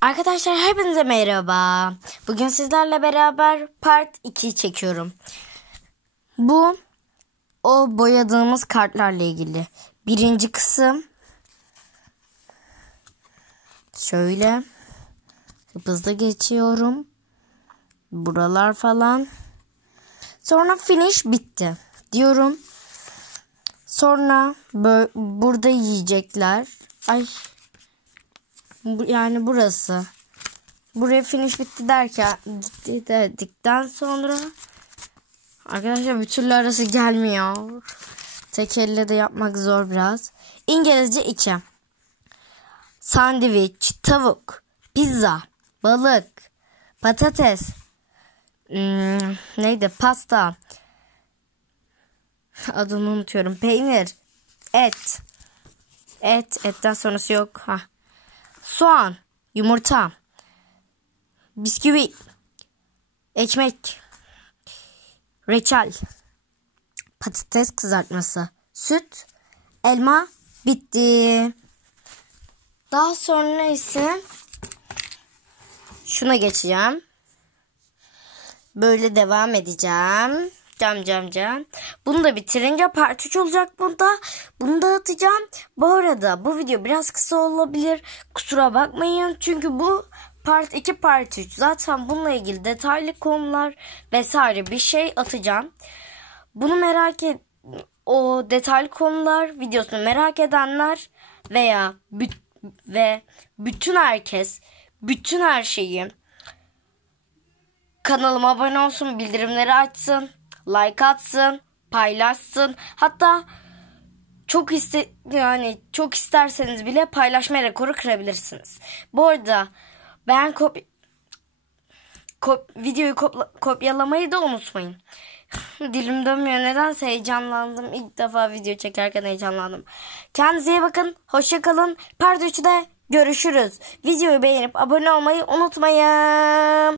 Arkadaşlar hepinize merhaba. Bugün sizlerle beraber part 2 çekiyorum. Bu o boyadığımız kartlarla ilgili. Birinci kısım. Şöyle. Hızlı geçiyorum. Buralar falan. Sonra finish bitti. Diyorum. Sonra burada yiyecekler. Ay yani burası. Buraya finish bitti derken gitti dedikten sonra arkadaşlar bir türlü arası gelmiyor. Tek elle de yapmak zor biraz. İngilizce 2. Sandviç, tavuk, pizza, balık, patates, hmm, neydi pasta, adını unutuyorum, peynir, et, et, etten sonrası yok. ha soğan, yumurta, bisküvi, ekmek, reçel, patates kızartması, süt, elma bitti. Daha sonra ise şuna geçeceğim. Böyle devam edeceğim. Cam cam cam. Bunu da bitirince part 3 olacak bunda. Bunu da atacağım. Bu arada bu video biraz kısa olabilir. Kusura bakmayın. Çünkü bu part 2 part 3. Zaten bununla ilgili detaylı konular vesaire bir şey atacağım. Bunu merak et o detaylı konular videosunu merak edenler veya ve bütün herkes bütün her şeyi kanalıma abone olsun, bildirimleri açsın like atsın, paylaşsın. Hatta çok iste yani çok isterseniz bile paylaşma rekoru kırabilirsiniz. Bu arada ben kop, kop videoyu kopyalamayı da unutmayın. Dilim dönmüyor. Nedense heyecanlandım. İlk defa video çekerken heyecanlandım. Kendinize iyi bakın. Hoşçakalın. Part 3'de görüşürüz. Videoyu beğenip abone olmayı unutmayın.